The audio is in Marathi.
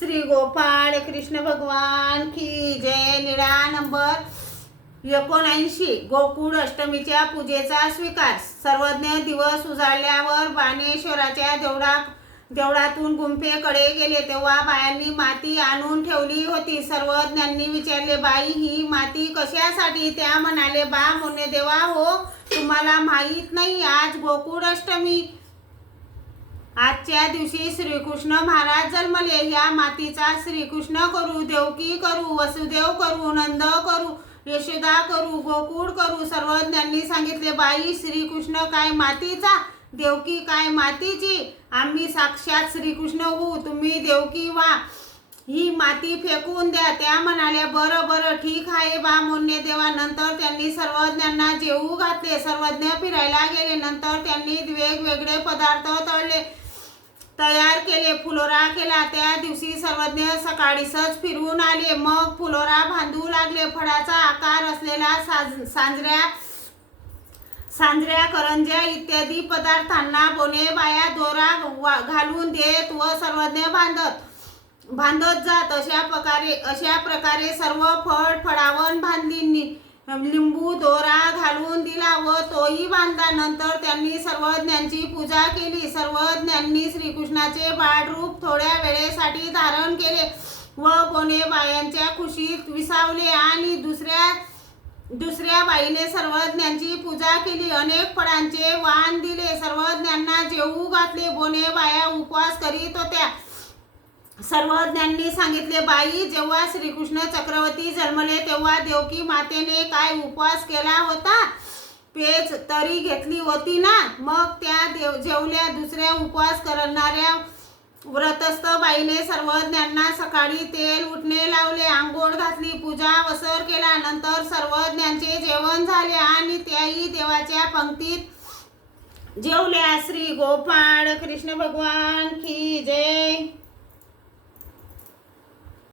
श्री गोपाळ कृष्ण भगवान की जय निळा नंबर एकोणऐंशी. गोकुळ अष्टमीच्या पूजेचा स्वीकार. सर्वज्ञ दिवस उजाडल्यावर बाणेश्वराच्या देवळा देवळातून गुंफेकडे गेले तेव्हा बायांनी माती आणून ठेवली होती. सर्वज्ञांनी विचारले बाई ही माती कशासाठी? त्या म्हणाले बा मोने देवा हो तुम्हाला माहीत नाही. आज गोकुळ अष्टमी. आजच्या दिवशी श्रीकृष्ण महाराज जन्मले. ह्या मातीचा श्रीकृष्ण करू देवकी करू वसुदेव करू नंद करू यशोदा करू गोकुळ करू सर्वज्ञांनी सांगितले बाई श्रीकृष्ण काय मातीचा? देवकी काय मातीची? आम्ही साक्षात श्रीकृष्ण होऊ. तुम्ही देवकी व्हा. ही माती फेकून द्या. त्या म्हणाल्या बरं बरं ठीक आहे बा मोन्य देवा. नंतर त्यांनी सर्वज्ञांना जेवू घातले. सर्वज्ञ फिरायला गेले. नंतर त्यांनी वेगवेगळे पदार्थ तयार केले फुलोरा केला. त्या दिवशी सर्वज्ञ सकाळीसच फिरून आले. मग फुलोरा बांधू लागले. फळाचा आकार असलेला साज सांजऱ्या सांजऱ्या करंज्या इत्यादी पदार्थांना बोने बाया दोरा वा- घालून देत व सर्वज्ञ बांधत बांधत जात. अशा प्रकारे अशा प्रकारे सर्व फळ फळावण बांधली लिंबू दोरा घालून दिला व तोही बांधला. नंतर त्यांनी सर्वज्ञांची पूजा केली. सर्वज्ञांनी श्रीकृष्णाचे बाळरूप थोड्या वेळेसाठी धारण केले व कोणे बायांच्या खुशीत विसावले आणि दुसऱ्या दुसऱ्या बाईने सर्वज्ञांची पूजा केली. अनेक फळांचे वाण दिले. सर्वज्ञांना जेवू घातले. बोने बाया उपवास करीत होत्या. सर्वज्ञांनी सांगितले बाई जेव्हा श्रीकृष्ण चक्रवर्ती जन्मले तेव्हा देवकी मातेने काय उपवास केला होता? पेज तरी घेतली होती ना? मग त्या देव जेवल्या दुसऱ्या उपवास करणाऱ्या व्रतस्थ बाईने सर्वज्ञांना सकाळी तेल उठणे लावले आंघोळ घातली पूजा वसर केला. नंतर सर्वज्ञांचे जेवण झाले आणि त्याही देवाच्या पंक्तीत जेवल्या. श्री गोपाळ कृष्ण भगवान की जय.